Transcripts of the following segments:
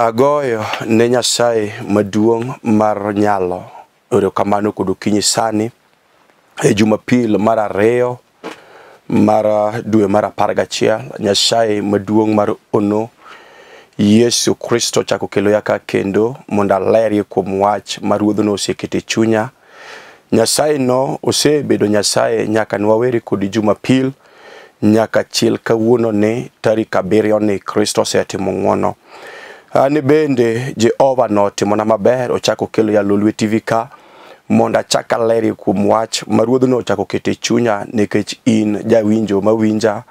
Agoyo ne Nyasaye maduong' mar nyalo erokamano kod okinyi sani e Jumapil mar 2 mar dwe mar 11. Nyasaye maduong' mar ono Yesu Kristo chako kelo yaka kendo mondo alerie kuom wach ma Ruodhno oseketo e chunya. Nyasaye no osebedo Nyasaye nyaka nwawere kod Jumapil nyaka chiel kawuono ni tarik 7 ni Kristo osetimo ng'wono. Ani bende Jehova notimona maber, ochako kelo Yalo TV ka mondo achak alerie kuom wach ma Ruodhno ochako keto e chunya nikech in jawinjo mawinja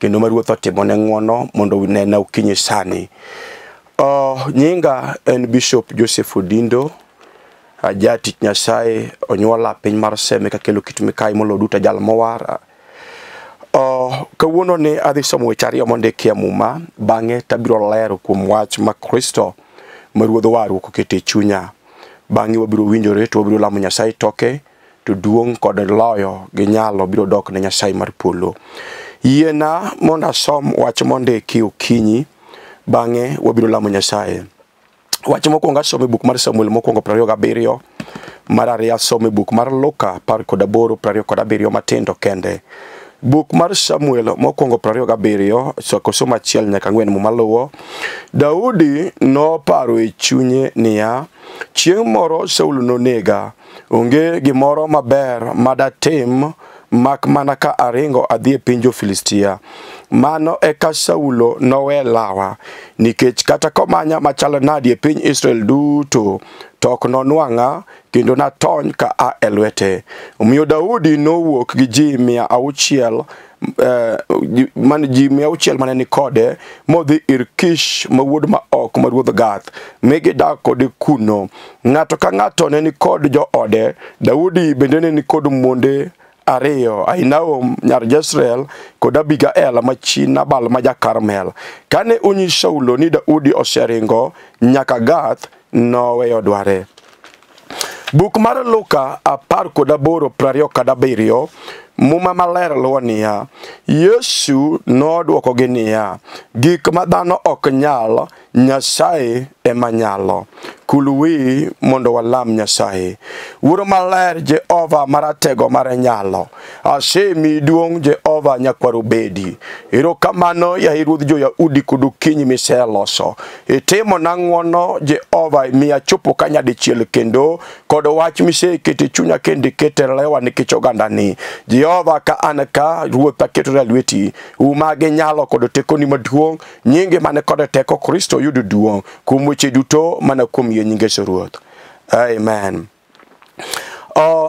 kendo ma Ruoth otimone ng'wono mondo unena okinyi sani. Nyinga en Bishop Joseph Odindo, ajatich Nyasaye onyuola piny mar Seme kakelo kit Mikai molo duto jal mowar. Kawuono ni adhi somo weche 2 mondiki e Muma, bang'e tabiro lero kuom wach ma Kristo ma Ruodh warruok oketo e chunya. Bang'e wabiro winjore to wabiro lamo Nyasaye toke, to duong' kod loyo gi nyalo biro dok ne Nyasaye mar polo. Yiena mondo asom wach mondiki okinyi, bang'e wabiro lamo Nyasaye. Wach mokwongo asomo e buk mar Samuel mokwongo 27, mar 2 asomo e buk mar Luka 18 27 matindo kende. Buk mar Samuel mokwongo 27 somo 1 nyaka 4 maluwo. Daudi noparo e chunye niya, chieng' moro Saulo nonega, onge gimoro maber madatim mak mana ka aringo adhi e piny jo-Filistia. Mano eka Saulo nowe lawa, nikech kata komanya machalo nadi e piny Israel duto, to ok nonwang'a kendo natony ka a e lwete. Omiyo Daudi nowuok gi ji 600 mane ni kode modhi ir Kish ma wuod Maok ma ruodh Gath, mi gidak kode kuno. Ng'ato ka ng'ato ne ni kod joode. Daudi bende ne ni kod monde 2, Ahinoam nyar Jezreel kod Abigael ma chi Nabal ma ja-Karmel. Kane onyis Saulo ni Daudi oseringo nyaka Gath, noweyo dware. Buk mar Luka 18:27 Muma maler luwo niya, Yesu nodwokogi niya, gik ma dhano ok nyal, Nyasaye ema nyalo. Kul wiyi mondo walam Nyasaye. Wuoro maler Jehova maratego mar nyalo, asemiyi duong' Jehova nyakwar obedi. Erokamano yahi Ruodh jo-Yahudi kod okinyi miseloso. Itimona ng'wono Jehova, miya chopo kanyadichiel kendo kod wach miseketo e chunya kendo iketo e lewa nikech ogandani. Jehova ka an ka, Ruoth aketora e lweti. Uma gi nyalo kod tekoni maduong', nyinge mane kod teko Kristo yud duong'. Kuom weche duto mana kuom yie nyinge Ruoth. Amen.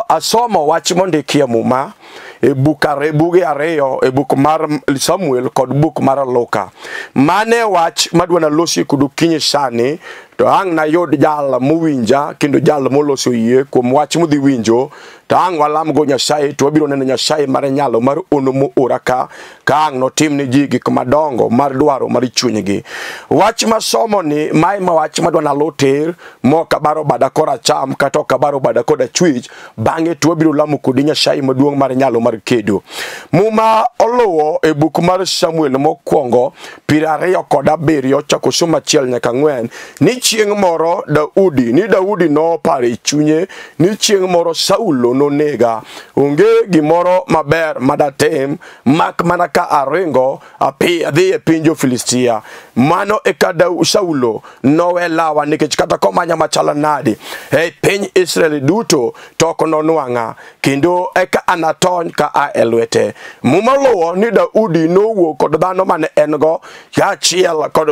Asomo wach mondiki e Muma e buge 2, e buk mar Samuel kod buk mar Luka. Mane wach madwana losi kod okinyi sani, to ang' nayud jal mowinja kendo jal moloso yie kuom wach mudhi winjo, to ang' walam go Nyasaye, to wabiro neno Nyasaye mar nyalo mar ono moora ka ang' notim ne ji gik madongo mar dwaro mar chunygi. Wach masomo ni mae ma wach madwana lutir moka baro bada koracham kata ok baro bada koda chwich, bang'e to wabiro lamo kod Nyasaye maduong' mar nyalo mar kedo. Muma oluwo e buk mar Samuel mokwongo 27 chako somo 1 nyaka 4 ni chieng' moro Daudi noparo e chunye ni chieng' moro Saulo nonega, onge gimoro maber madatim mak mana ka aringo adhi e piny jo-Filistia. Mano eka Saulo nowe lawa, nikech kata komanya machalo nadi e piny Israel duto to ok nonwang'a kendo eka anatony ka a e lwete. Muma luwo ni Daudi nowuok kod dhano mane en go kaachiel kod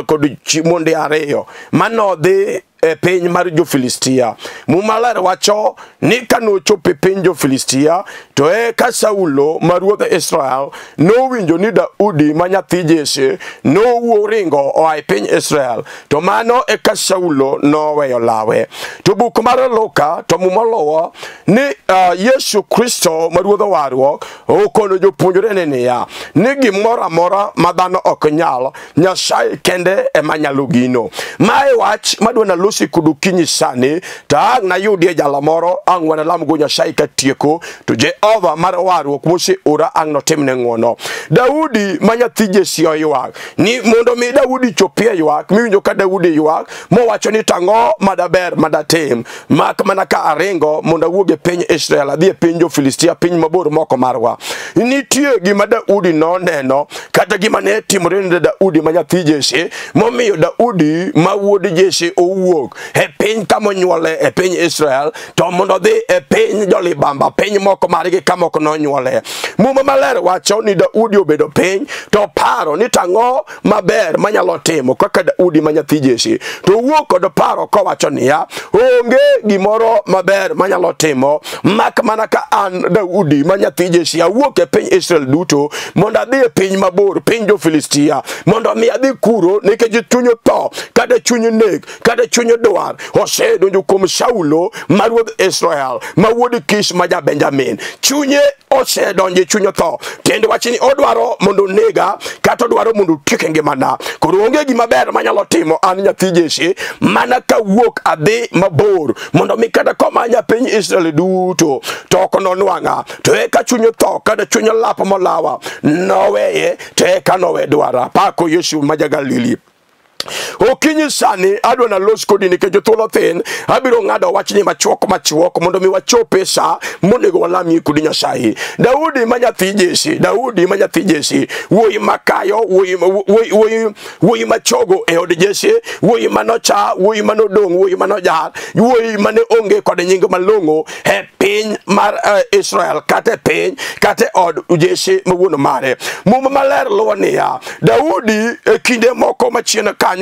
monde 2 manodhi e piny mar jo-Filistia. Muma ler wacho ni kanochopo e piny jo-Filistia, to eka Saulo ma ruodh Israel nowinjo ni Daudi ma nyathi Jesse nowuok ringo oa e piny Israel, to mano eka Saulo noweyo lawe. To buk mar Luka to Muma luwo ni Yesu Kristo ma Ruodh warruok okono jopuonjre niya, ni gimoro amora ma dhano ok nyal, Nyasaye kende ema nyalo gino. Mae wach madwana losi kudu kinyi sani ta ang na yudie jala moro ang wana lam go Nyasaye katieko to Jehova mar warruok mose ora ang no timne ngono. Daudi manyathi Jesse oywak ni mondo mi Daudi chopie ywak miwinjo ka Daudi ywak mowacho ni tang'o madaber madatim mak mana ka aringo mondo awuoge piny Israel adhi e piny jo-Filistia piny mabor moko marwa. Nitie gima Daudi noneno kata gima ne timore ne Daudi manyathi Jesse momiyo Daudi ma wuod Jesse owuok e piny kama onyuole e piny Israel to mondo dhi e piny jolibamba piny moko margi kama ok nonyuole. Muma maler wacho ni Daudi obedo piny to paro ni tang'o maber manyalo timo kaka Daudi manyathi Jesse to wuok kod paro kowacho niya onge gimoro maber manyalo timo mak mana ka an Daudi manyathi Jesse awuok e piny Israel duto mondo adhi e piny mabor piny jo-Filistia mondo mi adhi kuro nikech chuny tho kata chuny nek kata chuny dwar osedonjo kuom Saulo ma ruodh Israel ma wuod Kish ma ja Benjamin. Chunye osedonjo chuny tho kendo wachni odwaro mondo nega kata odwaro mondo tieke ngimana. Koro onge gima ber manyalo timo an nyathi Jesse mana ka wuok adhi mabor mondo mi kata komanya piny Israel duto to ok nonwang'a to eka chuny tho kata chuny lap molawa noweye to eka nowe dwara. Pako Yesu ma ja Galili. Okinyi sani adwa na los kodi nikech thuolo thin abiro ng'ado wachni machuok mondo mi wachope sa monego walami kodi Nyasaye. Daudi manyathi Jesse wuoyi makayo wuoyi machogo e od Jesse wuoyi manocha wuoyi manodong wuoyi manojar wuoyi mane onge kod nying malongo e piny mar Israel kata piny kata od Jesse mawuono mare. Muma maler luwo niya Daudi e kinde moko machien kanyo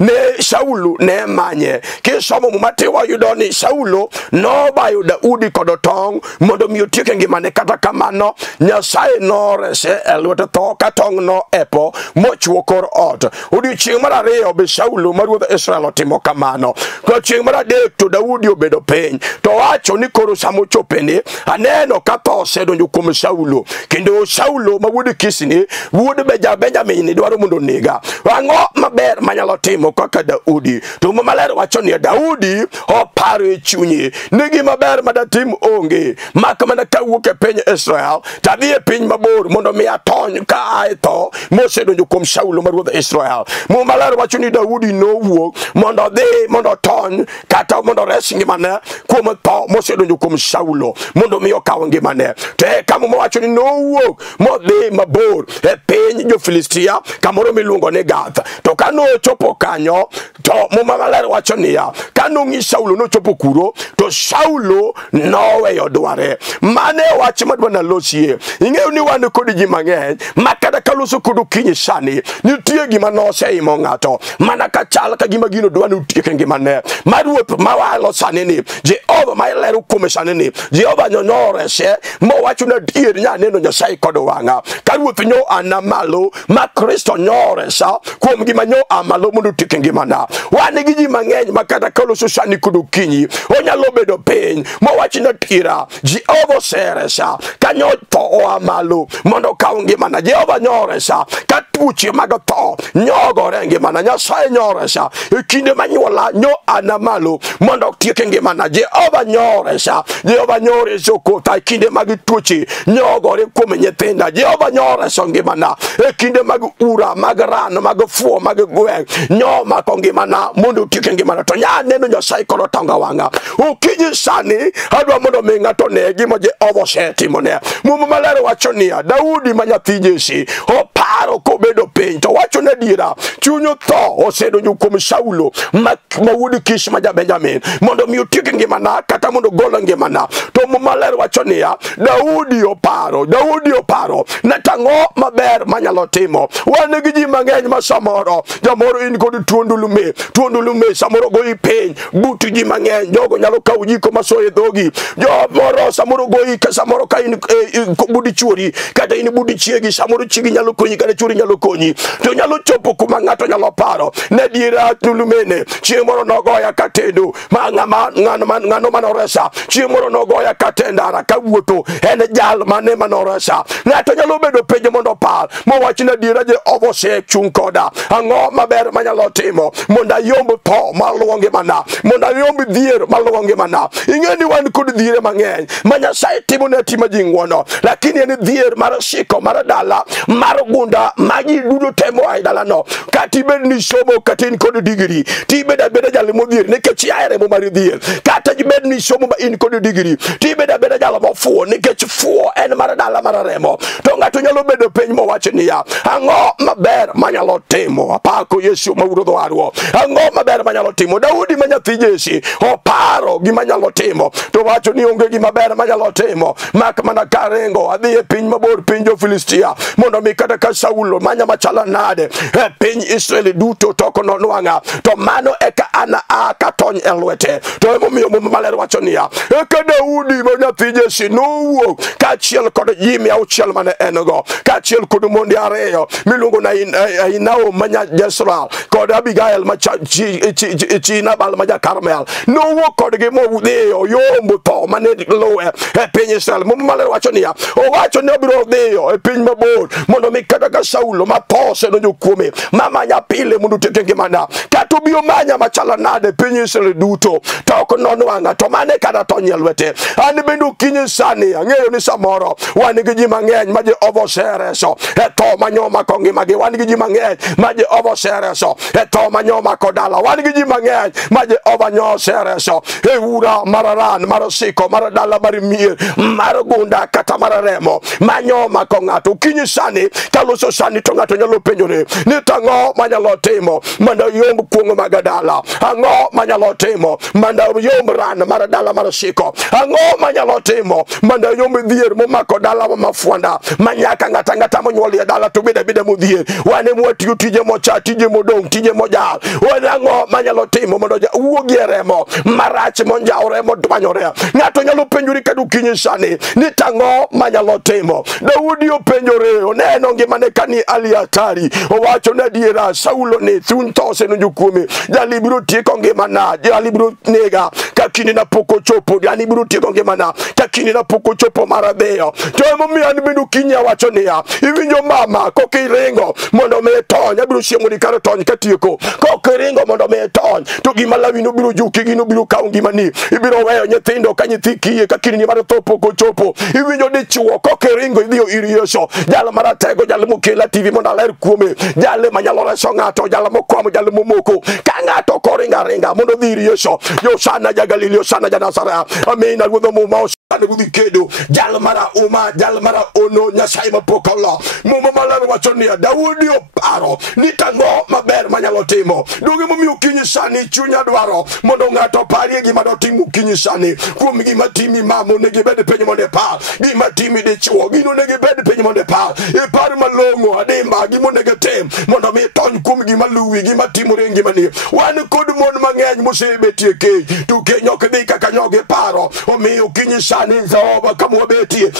ne Saulo ne manye kisomo mumatiwa yudo ni Saulo no bayo Daudi kod tong mondo mi otieke ngimane kata kamano Nyasaye no rese e lwet tho ka tong no epo mochwo kor ot. Odiochieng' mar ariyo be Saulo ma ruodh Israel otimo kamano. To chieng' mar adek to Daudi obedo piny to wacho ni koro samo chopeni aneno ka tho osedonjo kuom Saulo kendo Saulo ma wuod Kish ni wuod Benjamin ni dwaro mondo nega. Ang'o maber manyalo timo kaka Daudi? To maler wacho ni Daudi oparo e chunye ni gima ber madatim onge mak mana kawuok e piny Israel tadhi e piny mabor mondo mi atony ka ae tho mosedonjo kuom Saulo ma ruodh Israel. Maler wacho ni Daudi nowuok mondo dhi mondo tony kata mondo res ngimane kuom tho mosedonjo kuom Saulo mondo mi okaw ngimane. To kama wacho ni nowuok modhi mabor e piny jo-Filistia kamoro miluongo ni Gath. To kano chopo kanyo to muma maler wacho niya kano ng'i Saulo no chopo kuro to Saulo noweyo dware. Mane wach madwa na losie. Ing'eyo ni wan kod ji mang'eny makata kaloso kod okinyi sani nitie gima noseimo ng'ato mana ka chal ka gima gino dwa ni utieke ngimane. Maruoth mawalo sani ni Jehova ma ilero kuome sani ni Jehova nyorese mowacho na dier nyaneno Nyasaye kod wang'a ka ruoth nyo anamalo ma Kristo nyoresa kuom gima nyo amalo mondo tieke ngimana. Wan gi ji mang'eny makata kaloso sani kod okinyi onyalo bedo piny mowacho na tira Jehova oseresa kanyo tho oa malo mondo kaw ngimana. Jehova nyoresa ka tuoche mag tho nyogore ngimana. Nyasaye nyoresa e kinde manyuola nyo anamalo mondo tieke ngimana. Jehova nyoresa kotha e kinde mag tuoche nyogore kuom nyithinda. Jehova nyoresa ngimana e kinde mag ura mag ran mag fuo mag gweng nyomako ngimana mondo tieke ngimana. To nyaneno Nyasaye kod tonga wang'a. Okinyi sani adwa mondo mi ng'ato ne gima Jehova osetimone. Muma maler wacho niya Daudi manyathi Jesse oparo kobedo piny to wacho na diera chunyo tho osedonjo kuom Saulo ma wuod Kish ma ja Benjamin mondo mi otieke ngimana kata mondo gol ngimana. To muma maler wacho niya Daudi oparo na tang'o maber manyalo timo. Wan gi ji mang'eny ma samoro jamoro in kod tuo ndulume samoro goyi piny butu ji mang'eny jogo nyalo kawo jiko masoye dhogi jomoro samoro goyi ka samoro ka in budi chuori kata in budi chiegi samoro chiegi nyalo konyi kata churi nyalo konyi to nyalo chopo kuma ng'ato nyalo paro ne diera tulumene chiemoro nogoya katendo ma ng'ano manoresa chiemoro nogoya katendara kawuoto en jal mane manoresa ng'ato nyalo bedo penjo mondo par mowach na diera je ovose chung koda ang'o maber manyalo timo mondo ayomb tho maluonge mana mondo ayomb dhier maluonge mana ing'eni wan kod dhiere mang'eny ma Nyasaye timo ne tima jing'wono lakini en dhier mar shiko mar dala mar gunda magi dudo temo ai dala no kati bed ni somo katin kod digri ti beda jal modhier nikech yaere mo mar dhier kata bed ni somo ba in kod digri ti beda jal mofuo nikech fuo en mar dala mar remo to ng'ato nyalo bedo peny mowach niya ang'o maber manyalo timo apako Yesu mawuotho warwo ang'o maber manyalo timo Daudi ma nyathi Jesse oparo gima nyalo timo to wacho ni onge gima ber manyalo timo mak mana karengo adhi e piny mabor piny jo Filistia mondo mi kata ka Saulo manya machala nade e piny Israel duto toko nonwang'a to mano eka ana akatony e lwete to emomiyo Muma Maler wacho niya eka Daudi ma nyathi Jesse nowuok kaachiel kod ji 600 mane en go kaachiel kod monde ariyo miluongo na Ahinoam ma Jezreel kod Abigail ma chi Nabal ma Karmel nowuok kodgi modhiyo yombo tho mane luwe e piny Israel. Muma Maler wacho niya owacho ni obiro dhiyo e piny mabor mondo mi kata ka Saulo ma tho osedonjo kuome mamanya pile mondo tieke ngimana kata obiro manya machala nade piny Israel duto to ok nonwang'a to mane kada tony e lwete. An bende okinyi sani ang'eyo ni samoro wan gi ji mang'eny ma Jehova osereso e tho manyomako ngimagi wan gi ji mang'eny ma Jehova osereso e tho manyomako dala wan gi ji mang'eny ma Jehova osereso e ura mararan mar siko mar dala mar mier mar gunda kata mar remo manyomako ng'ato. Okinyi sani kaloso sani to ng'ato nyalo penjore ni tang'o manyalo timo mondo yomb kuong'o mag dala ang'o manyalo timo mondo yomb ran mar dala mar siko ang'o manyalo timo mondo yomb dhier momako dala mafuanda manyaka ng'ata monyuol e dala to bede modhier wane mwatiyo tije mocha tije modong tije mojal wane ang'o manyalo timo mondo wuogi e remo marach monjawre modwanyore. Ng'ato nyalo penjori kadu okinyi sani ni tang'o manyalo timo. Daudi openjore oneno ngimane kani aliatari owacho na diera Saulo ni thun tose no jukume jali biro tieko ngimana jali biro nega kakini na poko chopo jali biro tieko ngimana kakini na poko chopo marabeyo to emomiyo an bende okinyi wacho niya iwinjo mama kokiringo mondo me tony abiro siemo ni karo tony katieko kokiringo mondo me tony to gima lawino biro juki gino biro kawo ngimani ibiro weyo nyithindo ka nyithi kiye kakini ni mar tho poko chopo iwinjo dichuo kokiringo idhiyo ir Yesu jal maratego jal mokela TV mondo aler kuome jal manyalo reso ng'ato jal mokwamo jal momoko ka ng'ato koringa mondo dhi ir Yesu Yosana ja Galileo sana ja Nazareth amina ruodho Muma osana gudhi kedo jal mara uma jal mara ono Nyasaye mapokalo. Muma Maler wacho niya Daudi oparo ni tang'o maber manyalo timo duge momiyo okinyi sani chunya dwaro mondo ng'ato parie gima dotimo okinyi sani kuom gima timi mamo ne gibed piny mondo par gima timi dichuo gino ne gibed piny mondo par ipar malong'o adimba gimo ne gitim mondo mi tony kuom gima luwi gima timore ngimani. Wan kod mon mang'eny mosebetie keny to keny ok dhi kaka nyogi paro omiyo okinyi sani Jehova kama wabetie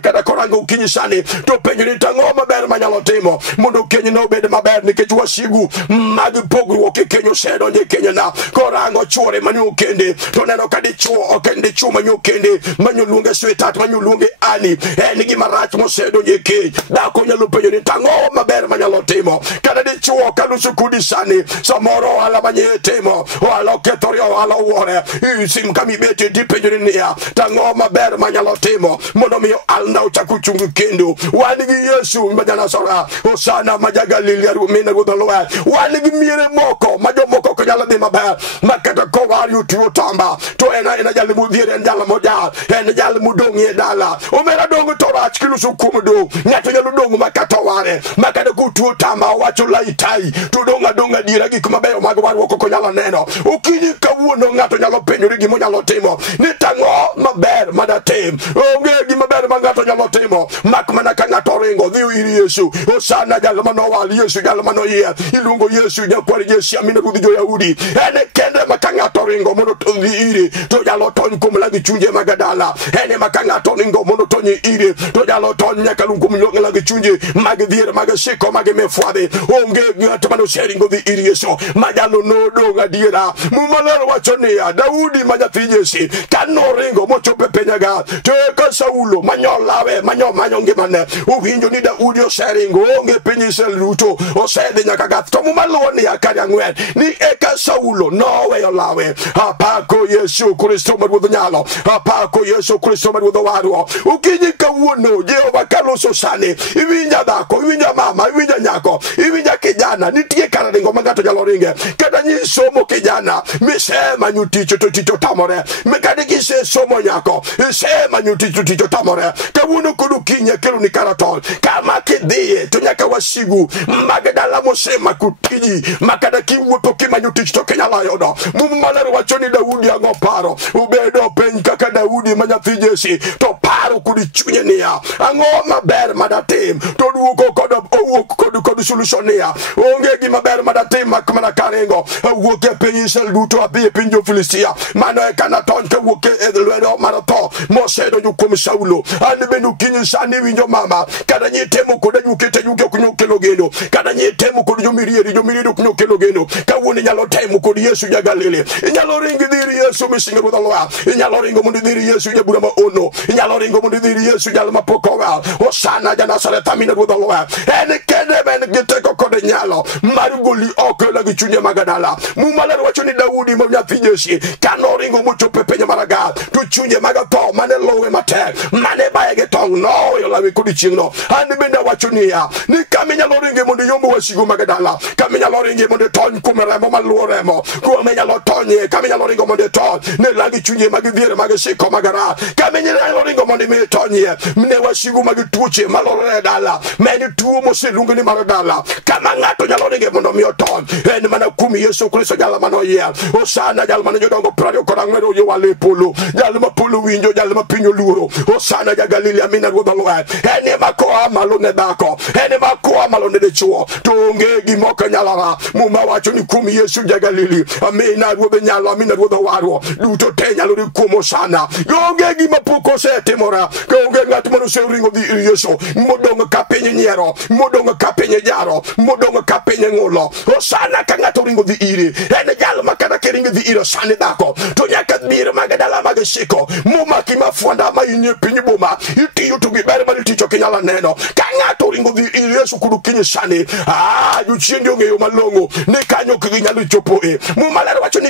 kata korango okinyi sani to penjo ni tang'o maber manyalo timo mondo keny no obed maber nikech wasigu mag pogruok e keny osedonjo e keny na korango chuore mani okende to neno ka dichuo ok en dichuo manyo okende manyo luonge sweetheart manyo luonge ani en gima rach mosedonjo e keny dhako nyalo penjo ni tang'o maber manyalo timo kata dichuo kaluso kudi sani samoro ohala manye timo ohala okethore ohala owuore sim kami bete dipenjo ni niya tang'o maber manyalo timo mondo miyo alna ochako chungu kendo. Wan gi Yesu ma Nazareth osana ma Galilea rumina ruodho lweny wan gi miere moko ma jomoko ok nyalo dhi maber makata kowari otuo tamba to en jal modhier en jal mojal en jal modong' e dala omera dong' to rach kiluso kuom dong' ng'ato nyalo dong' makata ware makata kotuo tamba owacho laitai to dong' adong'a diera gik mabeyo mag warruok ok nyalo neno. Okinyi kawuono ng'ato nyalo penjori gima nyalo timo ni tang'o maber madatim onge gima ber ma ng'ato nyalo timo mak mana ka ng'ato ringo dhi ir Yesu Yesu osana jalo manowal Yesu jalo manoyie iluongo Yesu nyakwar Yesu amina ruodh jo-Yahudi ene kende makang'ato ringo mondo todhi ire to jalo tony kuom lagi chunje mag dala ene makang'ato ringo mondo tony ire to jalo tony nyaka luong kuom lagi chunje mag dhier mag siko mag mifwadhi onge ng'at mano seringo dhi ir Yesu ma jalo nodong' adiera Muma Ler wacho niya Daudi ma nyathi Jesse kanoringo mochope penyaga to eka Saulo manyolawe manyo ngimane uwinjo ni Daudi oseringo onge piny Israel duto osedhi nyaka Gath to Muma luwo niya kari ang'wen ni eka Saulo noweyo lawe apako Yesu Kristo ma Ruodh nyalo apako Yesu Kristo ma Ruodh warwa ukinyi kawuono Jehova kaloso sani iwinja dhako iwinja mama iwinja nyako iwinja kijana nitie kararingo ma ng'ato nyalo ringe kata nyisomo kijana misema nyuticho to ticho tamore mekade kise somo nyako isema nyuticho ticho tamore kawuono kodu kinye kelo ni karatol kama kidhiye to nyaka wasigu magdala mosema kutiji makada kiwuotho kimanyutich to kenyala yodo Muma Ler wacho ni Daudi ang'o paro ubedo peny kaka Daudi ma nyathi Jesse to paro kodi chunye niya ang'o maber madatim to duoko kod solution niya onge gima ber madatim mak mana karingo wuok e piny Israel duto adhi e piny jo-Filistia mano e kana tony kawuok e lwedo mar tho mosedonjo kuom Saulo an bende ukinyi sani winjo mama kada nyitemo kod anyukete nyuke ok nyalo kelo geno kada nyitemo kod jomirieri ok nyalo kelo geno kawuono inyalo temo kod Yesu ja-Galili inyalo ringi dhiri Yesu misingo Ruodh Aloya inyalo ringo mondo dhiri Yesu jabura ma ono inyalo ringo mondo dhiri Yesu jal ma pok owal osana ja-Nazareth amina Ruodh Aloya en kende men giteko kod nyalo mar goli oko lagi chunye mag dala Muma Ler wacho ni Daudi ma nyathi Jesse kanoringo mochopo e piny mar Gath to chunje mag tho mane luwe matek mane baye gi tong' noweyo lawe kod chieng'no an bende wacho niya ni kama inyalo ringe mondo yombo wasigu mag dala kama inyalo ringe mondo tony kuom remo maluwo remo kama inyalo tonye kama inyalo ringo mondo tony ne lagi chunje mag dhier mag siko mag rach kama inyalo ringo mondo mi tonyie ne wasigu mag tuoche malorore dala men tuo moseluongo ni mar dala kama ng'ato nyalo ringe mondo mi otony en mana kuom Yesu Kristo jal manoyier osana jal mane jodongo 24 oyowale polo jal ma polo winjo jal ma piny oluoro osana ja-Galili amina Ruodh Aloya ene makoa malo ne dhako ene makoa malo ne dichuo to onge gimoko nyalora Muma wacho ni kuom Yesu ja-Galili amina Ruodh nyalo amina Ruodh warwo duto te nyalo ri kuom osana onge gima pok osetimora onge ng'at mane oseringo dhi ir Yesu modong' ka piny nyiero modong' ka piny jaro modong' ka piny ng'ulo osana ka ng'ato ringo dhi ire en jal makata keringo dhi ire sani dhako to nyaka dhier mag dala mag siko momaki mafuanda ma inie piny boma itiyo to giber mar ticho kinyala neno ka ng'ato ringo dhi ir Yesu kudu kinyi sani jochiendi ong'eyo malong'o ni kanyo kinyalo chopoe Muma Ler wacho ni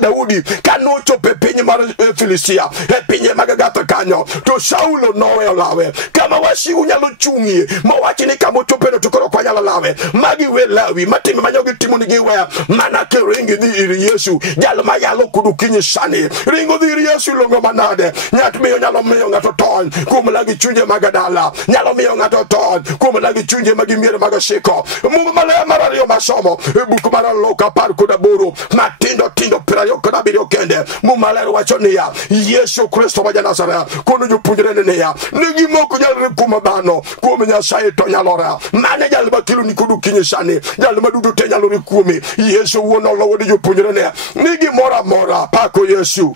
Daudi kanochopo e piny mar Filistia e pinye mag Gath kanyo to Saulo noweyo lawe kama wasigu nyalo chung'ie mawachi ni kama ochopeno to koro kwanyalo lawe magi we lawi matime manyogi timo ni giweya mana ke ringi dhi ir Yesu jal ma yalo kudu kinyi sani ringo dhi ir Yesu longo manade nyat miyo nyalo miyo ng'ato tony kuom lagi chunje mag dala nyalo miyo ng'ato tony kuom lagi chunje mag mier mag siko Muma Ler mar ariyo masomo e buk mar Luka 18 matindo 27 kende Muma Ler wacho niya Yesu Kristo ma ja-Nazareth kono jopuonjre niya ni gimoko nyalre kuom dhano kuom Nyasaye to nyalore mane jal ma kelo ni kudu kinyi sani jal ma duto te nyalo ri kuome Yesu wuon olowo ni jopuonjre niya ni gimoro amora pako Yesu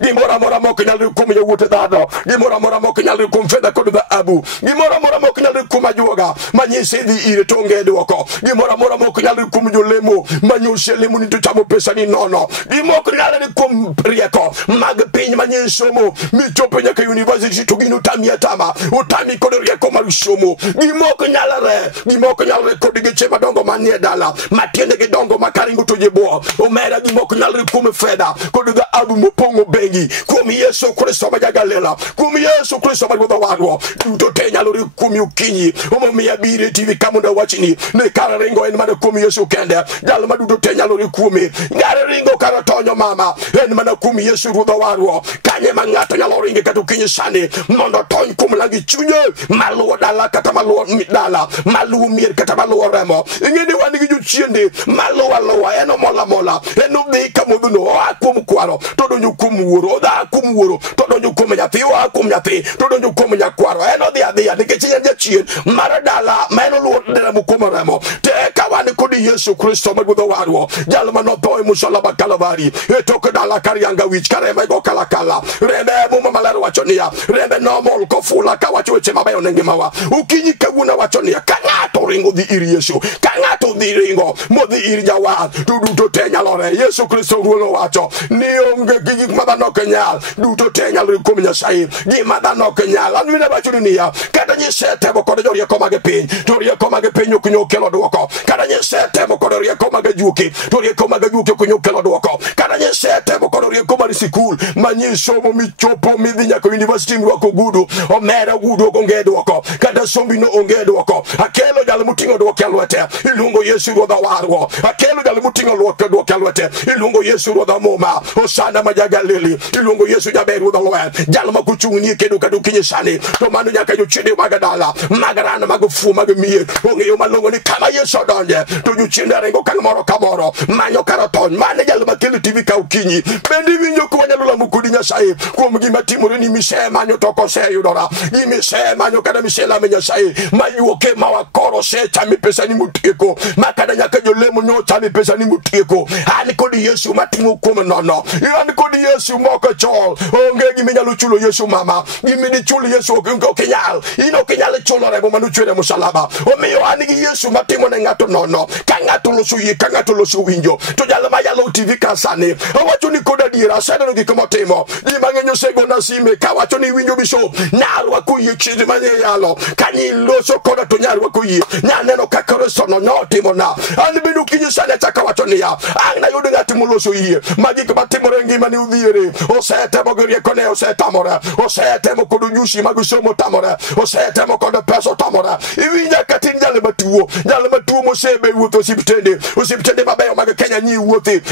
gimora mora mok nyalre kuom yawuote dhano gimora mora mok nyalre kuom fedha kod dhahabu gimora mora mok nyalre kuom ajuoga manyise dhi ire to onge duoko gimora mora mok nyalre kuom jolemo manyose lemo ni to chamo pesa ni nono gimok nyalre kuom rieko mag piny manyisomo michopo nyaka university to gino tami atama utami kod rieko mar somo gimok nyalre kod geche madongo manie dala matiende gidongo makaringo to jebo omera gimok nyalre kuom fedha kod dhahabu mopongo bengi kuom Yesu Kristo ma ja-Galili kuom Yesu Kristo ma Ruodh warwo duto te nyalo ri kuom ukinyi omomiya bire TV kamondo wachni ne kar ringo en mana kuom Yesu kende jal ma duto te nyalo ri kuome ngare ringo kar tonyo mama en mana kuom Yesu Ruodh warwo kanye ma ng'ato nyalo ringe kata ukinyi sani mondo tony kuom lagi chunye maluwo dala kata maluwo dala maluwo mier kata maluwo remo ing'eni wan gi jochiende maluwo alowa en omola mola en odhi kamodhuno oa kuom kwaro to donjo kuom kuom wuoro, oda kuom wuoro, to donjo kuom nyathi, oa kuom nyathi, to donjo kuom nyakwaro. En odhi adhiya nikech en jachien mar dala ma en oluor remo kuom remo. Te ka wan kod Yesu Kristo ma ruodho warwa, jal manotho e msalaba Kalvari, e tok dala Karianga wich ka reme go kalakala. Rembe Muma Maler wacho niya, rembe nomol kofula ka wacho weche mabeyo ne ngimawa. Ukinyi kawuono wacho niya, ka ng'ato ringo dhi ir Yesu, ka ng'ato dhi ringo modhi ir jawar, duto te nyalore. Yesu Kristo ruodho wacho ni onge gik ma dhano ok nyal, duto te nyalore kuom Nyasaye. Gima dhano ok nyal. An wina wacho niya, kata nyisetemo kod jorieko mag piny, to rieko mag piny ok nyal kelo dwoko. Kata nyisetemo kod rieko mag juoke, to rieko mag juoke ok nyal kelo dwoko. Kata nyisetemo kod rieko mar sikul manyisomo michopo midhi nyaka university mrwako gudu, omera gudu onge dwoko, kata sombi no onge dwoko. Akelo jal muting'o dwoke lwete, iluongo Yesu ruodha warwo. Akelo jal muting'o dwoke lwete, iluongo Yesu ruodha muma. Osana ma Jagalili, iluongo Yesu jaber ruodha lwen. Jal ma kuchung'ni kedo kadu kinyi sani, to mano nyaka jochiende mag dala, mag ran, mag fu, mag mier, ong'eyo malongo ni kama Yesu donje, to jochiende ringo kang moro ka moro, manyo karatony. Mane jal ma kelo TV ka ukinyi, bendi winjo kwa nyalo lamo kudi Nyasaye, kuom gima timore ni mise manyo to koseyudora, mise manyo kada mise lame Nyasaye, mayuoke mawakoro se chami pesa ni mutieko, makada nyaka jolemo nyo chami pesa ni mutieko. Ani kodi Yesu matimo kuom nono, ani kodi Yesu moko chol, onge gimi nyalo chulo Yesu mama, gimi di chulo Yesu okinyal, ino kinyal chulo rebo manuchwere musalaba. Omiyo ani gi Yesu matimo ne ng'ato nono, ka ng'ato loso yie, ka ng'ato loso winjo, to jalo ma yalo TV kasani, awacho ni koda diera, sadano gik motimo, di mang'enyo sego na sime, ka wacho ni winjo biso, nyarwa kuye chidi manye yalo, kanyi loso koda to nyarwa kuye, nyaneno kakaristo no nyotimo na, ani binu kinyi sane chaka wacho ni ya, angna yude ngati muloso yie, magik matimore ngima ni udhiere, osetemo giriekone, osetemo kodu nyushi magusomo tamore, osetemo kodu peso tamore, iwinya katin jale matuo mosebe wuotho osiptende mabeyo mag Kenya nyi wuothi,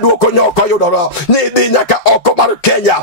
duoko nyoko yudora, nidhi nyaka oko mar Kenya,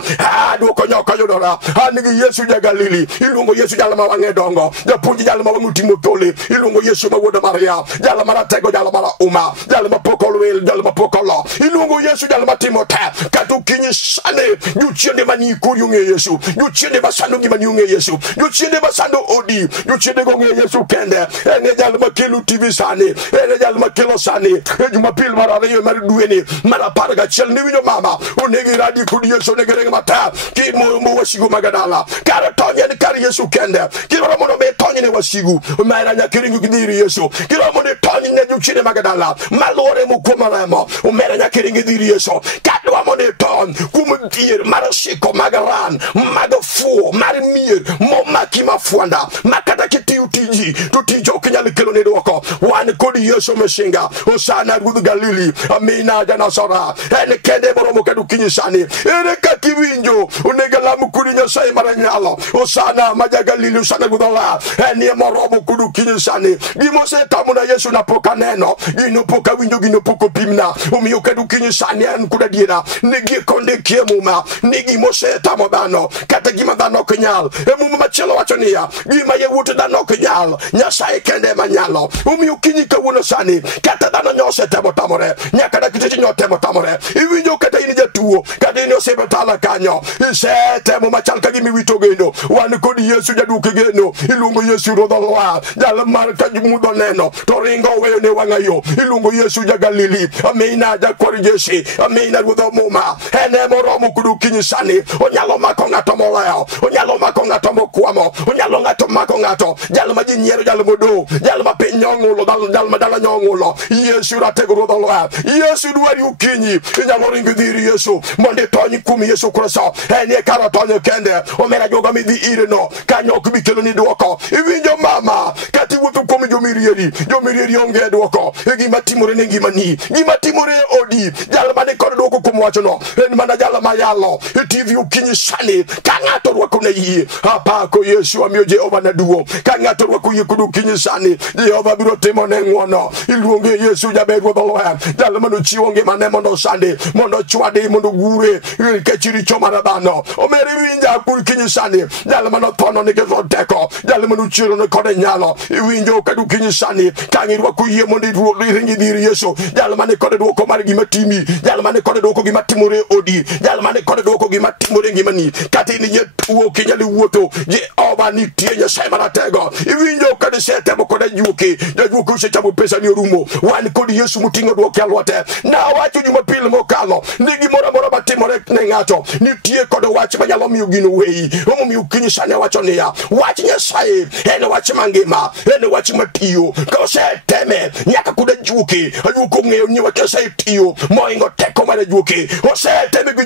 duoko nyoko yudora. Anigi Yesu Jagalili, iluongo Yesu jalo ma wang'e dongo, japuonj jalo ma wang'u timo thole, iluongo Yesu ma wuoda Maria, jalo maratego, jalo mara uma, jalo ma pok olwil, jalo ma pok olo, iluongo Yesu jalo ma timo te, kata ukinyi sane, jochiende mani kuri ong'e Yesu, jochiende masando ngimani ong'e Yesu, jochiende masando odi, jochiende go ong'e Yesu kende. Ene jalo ma kelo TV sani, ene jalo ma kelo sani, e Jumapil mar ariyo mar dweni mar 11 ni winjo mama, onegi radi kudi Yesu onegi reng mata, ki mo wasigu magadala, kara tonye ni kari Yesu kende, kiro mono me tonye ni wasigu, umaira nyakiringu kidiri Yesu, kiro mono tonye ni juchine magadala, malore mu kumaremo, umaira nyakiringu kidiri Yesu, kadwa mono ton, kumudhir, marashiko, magaran, magafuo, marimir, momaki mafuanda, makata kiti utiji, tutijo kinyali kilo ni dwoko, wani kodi Yesu meshinga, Osana ruodh Galili, amina janasara, ene kende boromo kadu kinyisani, ene kakiwinjo, unega lamu kudi Nyasaye maranyalo, Osana majagalili, Osana ruodhola, ene moromo kudu kinyisani, gimose tamuna Yesu na poka neno, gino poka winjo, gino poko pimna, umiyo kadu kinyisani en kuda diena, nigi konde kie muma, nigi mose tamo dano, kata gima dano kenyal, muma machelo wachoniya, gima ye wute dano kenyal, Nyasaye kende manyalo, umiyo kinyi kawuno sani, kata dano nyose temo tamore, nyaka da kititi nyo temo tamore, iwinjo kata ini jatuo, kata ini osebe tala kanyo, ise temo machal kagimi wito geno, wani kodi Yesu jaduke geno, ilungo Yesu rodolwa, jala marka jimudo neno, toringo weyo ne wangayo, ilungo Yesu Jagalili, amina jakwari Jesi, amina ruodho muma, ene moromo kudu kinyisani, onyalo mako ng'ato moleo, onyalo mako ng'ato mokwamo, onyalo mako ng'ato, jalo ma jinyiero, jalo modo, jalo ma piny nyong'ulo, jalo ma dala nyong'ulo, Yesu ratego ruodho lwa, Yesu dwari ukinyi, inyalo ringo dhiri Yesu, mondi tony kum Yesu Kristo, enie karo tonyo kende, omera joga midhi ire no, kanyo ok bikelo ni dwoko, iwinjo mama, kati wuotho kuom jomirieri onge dwoko, gima timore ne ngimani, gima timore odi, jalo mane kod dwoko kuom wachono, en mana jalo mayalo, TV ukinyi sani, ka ng'ato rwako ne yie, apako Yesu amiyo Jehova na duo, ka ng'ato rwako yie kudu ukinyi sani, Jehova biro timo ne ng'wono, iluonge Yesu jaber ruodho lwa, jalo mano chiwo ngimane mondo sandi, mondo chwadi, mondo gure, kechiri chomara dhano, omeri winja kul kinyi sani, jalo mano thono nigi teko, jalo mano chiro ne kode nyalo, iwinjo kadu kinyi ukinyi sani kangi rwako yie mondi ringi dhiri Yesu jal mane kode dwoko mar gima timi jal mane kode dwoko gima timore odi jal mane kode dwoko gima timore ngimani kata ini nye tuo kinyali wuoto Jehova nitie Nyasaye maratego iwinjo kade setemo kode juoke jajuoke usechamo pesa ni orumo wan kod Yesu mutingo dwoke alwote na wacho Jumapil mokalo nigi mora mora batimore ne ng'ato nitie kod wach manyalo miyo gino weyi omomiyo ukinyi sani wacho niya wach Nyasaye en wach mangima en wach matiyo koseteme nyaka kuda juoke ajuoko ng'eyo ni wach Nyasaye tiyo moingo teko mar juoke oseteme gi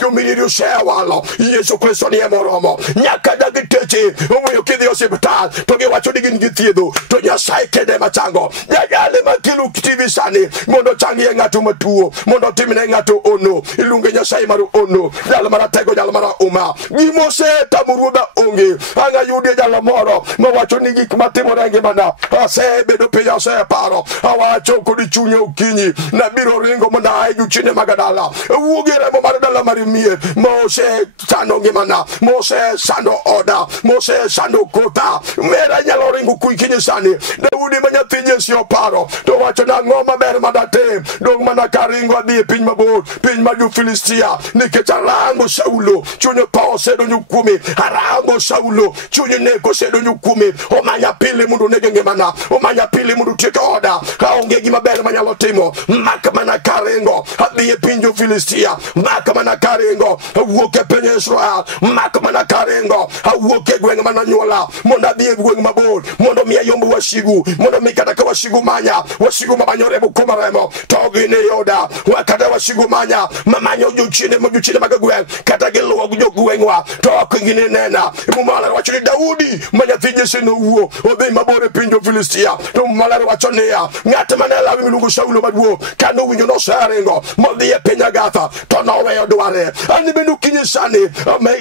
jomirieri osewalo Yesu Kristo ni moromo nyaka dagi teche omoyo kidhi osiptal to giwacho ni gin githiedho to Nyasaye kende machango jagale makilu TV sani mondo changie ng'ato matuo mondo timne ng'ato ono ilunge Nyasaye mar ono jal maratego jal mara uma gimose tamuruda onge anga yudi jal moro mawacho ni gik matimore ngimana asebedo piny aseparo awacho kod chunye ukinyi na biro ringo mondo ayu chine magadala wuogere mo mar dala mar mie mose sando ngimana mose sando oda mose sando kota mera nyalo ringo kuikinyi sani Daudi manyathi Jesse oparo to wacho na ngoma ber madate dong mana karingo adhi piny mabor piny mar Filistia nikech arango Saulo chunyo to sedonyo kuome arango Saulo chunyo neko sedonyo kuome omanya pile mundu nege ngimana omanya pile mundu tiek oda kaonge gima ber manyalo timo maka mana karingo adhi piny Filistia maka mana karingo awuok e piny Israel maka mana karingo awuok e gweng' mananyuola mondo adhi e gweng' mabor mondo miya yombo wasigu mondo mi kata ka wasigu manya wasigu mamanyore bukuma remo to gine yoda wakata wasigu manya mamanyo juchine mag gweng' kata giluwo jogweng'wa to ok gine nena mumala wacho ni Daudi manyathi Jesse nowuo odhi mabor e piny Filistia to mumala wacho niya ng'at mane lawi miluongo Saulo maduo kano winjo nosaringo modhi e piny Agatha to noweyo dware ani bende ukinyi sani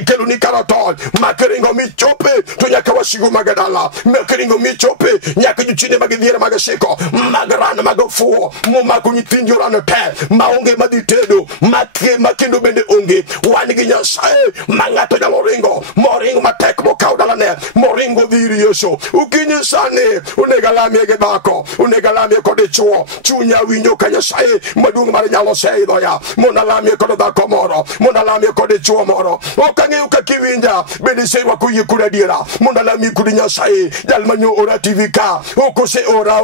kelo ni karatol makiringo michope to nyaka wasigu magadala makiringo michope nyaka juchine mag dhier mag siko mag ran mag fuo momako nyithindo ran te maonge maditedo makendo bende onge wan gi Nyasaye mang'ato nyalo ringo moringo matek mokaw dalane moringo dhiri Yesu ukinyi sani unegalamie gi dhako unegalamie kod chuo chunya winjo ka Nyasaye maduong' mar nyalo seidho ya monalamie kod dhako moro monalamie kod chuo moro okang'eyo kakiwinja bende sewa kuyie kod adiera monalamie kod Nyasaye jal manyo ora TV ka okose ora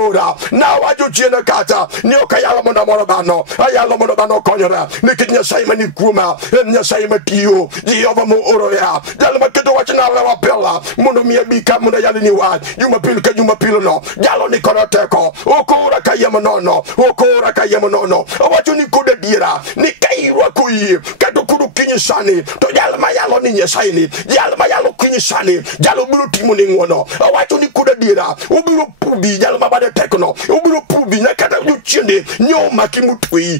na wacho chiena kata ni okayalo mondo moro dhano ayalo mondo dhano konyora nikech Nyasaye mani kuoma en Nyasaye matiyo Jehova mo oro ya jal maketo wach na lewa pela mondo miya bika mondo yali ni wach Jumapil ka Jumapil no jalo ni koroteko okora kayemo nono wacho ni kod adiera ni kairwa kuyi kado kudu kinyi sani to jal mayalo ni Nyasaye ni jal mayalo kinyi sani jalo biro timo ni ng'wono wacho ni kod adiera obiro pudhi jal mabade tekno obiro pudhi nyaka da juchiende nyoma kimutwi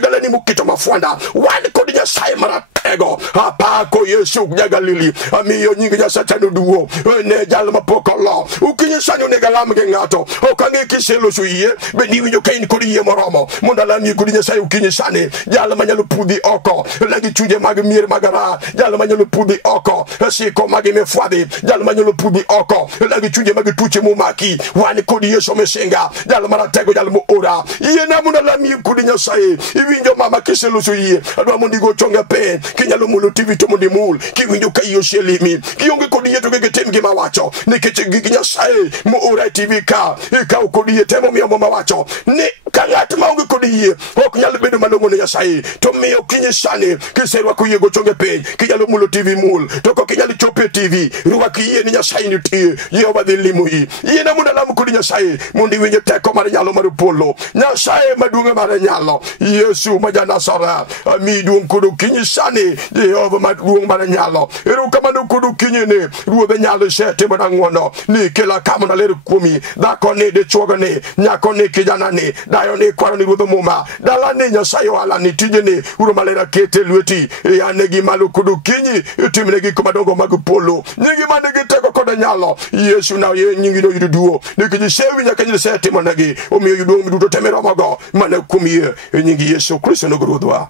dala ni mukito mafwanda wan kod Nyasaye maratego apako Yesu Galili amiyo nyingi Nyasaye duo ne jal mapokolo ukinyi sani ne galam ge ng'ato okange kiselo suye beni winjo kain kod yie moromo mondo lami kod Nyasaye ukinyi sani jal manyalo pudhi oko lagi chuje mag mier magara jal manyalo pudhi oko siko mag mefwadhi jal manyalo pudhi oko lagi chuje mag tuche mumaki wan kod Yesu mesinga jal maratego jal mo ora yena mondo lami kod Nyasaye iwinjo mama kiselo suye adwa mondo go chonga pe kinyalo mulo TV to mondo mul kiwinjo ka yoshelimi kionge kod yeto ge tem gi mawacho nikech gi Nyasaye mo ora TV ka ikaw kod yetemo miyo mawacho ni kang'at maonge kod yie ok nyalo bedo malongo ne Nyasaye to miyo kinyi sani kiserwa ko yego chonge pe kinyalo mulo TV mul to ko kinyalo chope TV ruwa kiye ni Nyasaye ni tie Jehova dhi limo yi yena mondo lam kod Nyasaye mondo iwinjo teko mar nyalo mar polo Nyasaye maduong' mar nyalo Yesu ma Janasara ami duong' kod kinyi sani Jehova maduong' mar nyalo erokamano kod kinyi ne ruodhe nyalo setimo na ng'wono ni kela kama na ler kuomi dhako ni dichuogo ni nyako ni kijana ni dayo ni kwaro ni ruodho muma dala ni Nyasaye wala ni tije ni uro malera kete lweti ane gi malo kod kinyi itimne gi komadongo mag polo nyingi mane gi teko kod nyalo Yesu na ye nyingi no yuduo nikiji sewi nyaka nyile setimo negi omiyo yuduo miduto temero mogo mane kumie nyingi Yesu Kristo no grudwa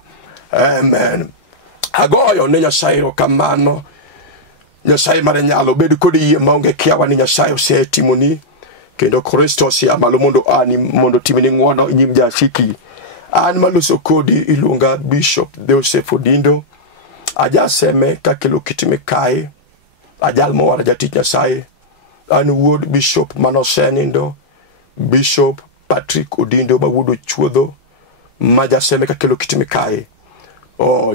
amen agoyo ne Nyasaye kamano Nyasaye mar nyalo bed kod yie maonge kiawa ni Nyasaye osetimoni kendo Kristo sia malo mondo ani mondo timini ngwono nyim jasiki an maloso kodi ilunga Bishop Joseph Odindo aja seme kakelo kitime kai ajal mo wara jatich Nyasaye an wuod Bishop Manosenindo Bishop Patrick Odindo mawudo chuodho maja seme kakelo kitime kai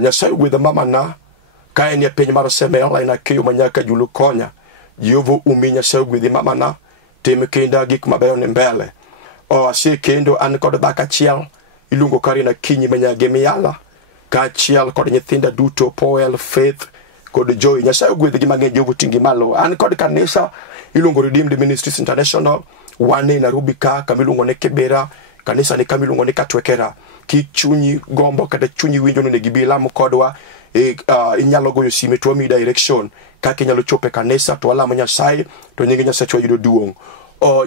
Nyasaye with the mama na kai ni piny mar seme ina keyo manyaka julu konya Jehova umi Nyasaye with the mama na teme kenda gik mabeyo ne mbele ase kendo an kod dhaka chiel ilungo Karina Kinyi manyage miyala ka chiel kod nyithinda duto Poel Faith kod Joy Nyasaye gwedh gi mang'eny Jehova tingi malo an kod kanisa ilungo Redeemed Ministries International wane Nairobi ka kamilungo ne Kibera kanisa ne kamilungo ne Katwekera kik chunyi gombo kata chunyi winjo ne gibila mokodwa inyalo goyo sime to mi direction kaka inyalo chope kanisa to alamo Nyasaye to nyingi Nyasaye chwa yudo duong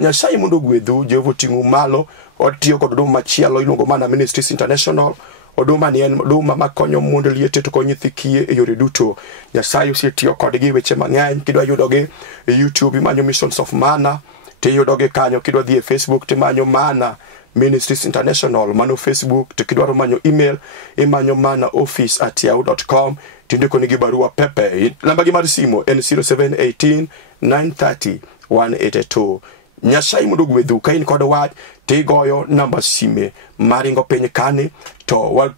Nyasaye mondo gwedhu Jehova tingu malo otiyo kod dum machielo ilungo mana Ministries International oduma ni en oduma makonyo mondo liete to konyo thikie e yore duto Nyasaye osetiyo kodgi weche mang'eny kidwa yudogi e YouTube imanyo Missions of Mana te yudogi kanyo kidwa dhi e Facebook te manyo Mana Ministries International mano Facebook te kidwaro manyo email imanyo manaoffice@yahoo.com tindiko nigi barua pepe namba gi mar simo en 0718 930 182 Nyasaye mondo gwedhu ka in kod wach tigoyo namba sime maringo piny kane to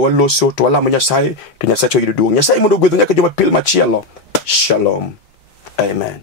waloso to walamo Nyasaye to Nyasaye choyudo duong Nyasaye mondo gwedhu nyaka Jumapil machielo Shalom Amen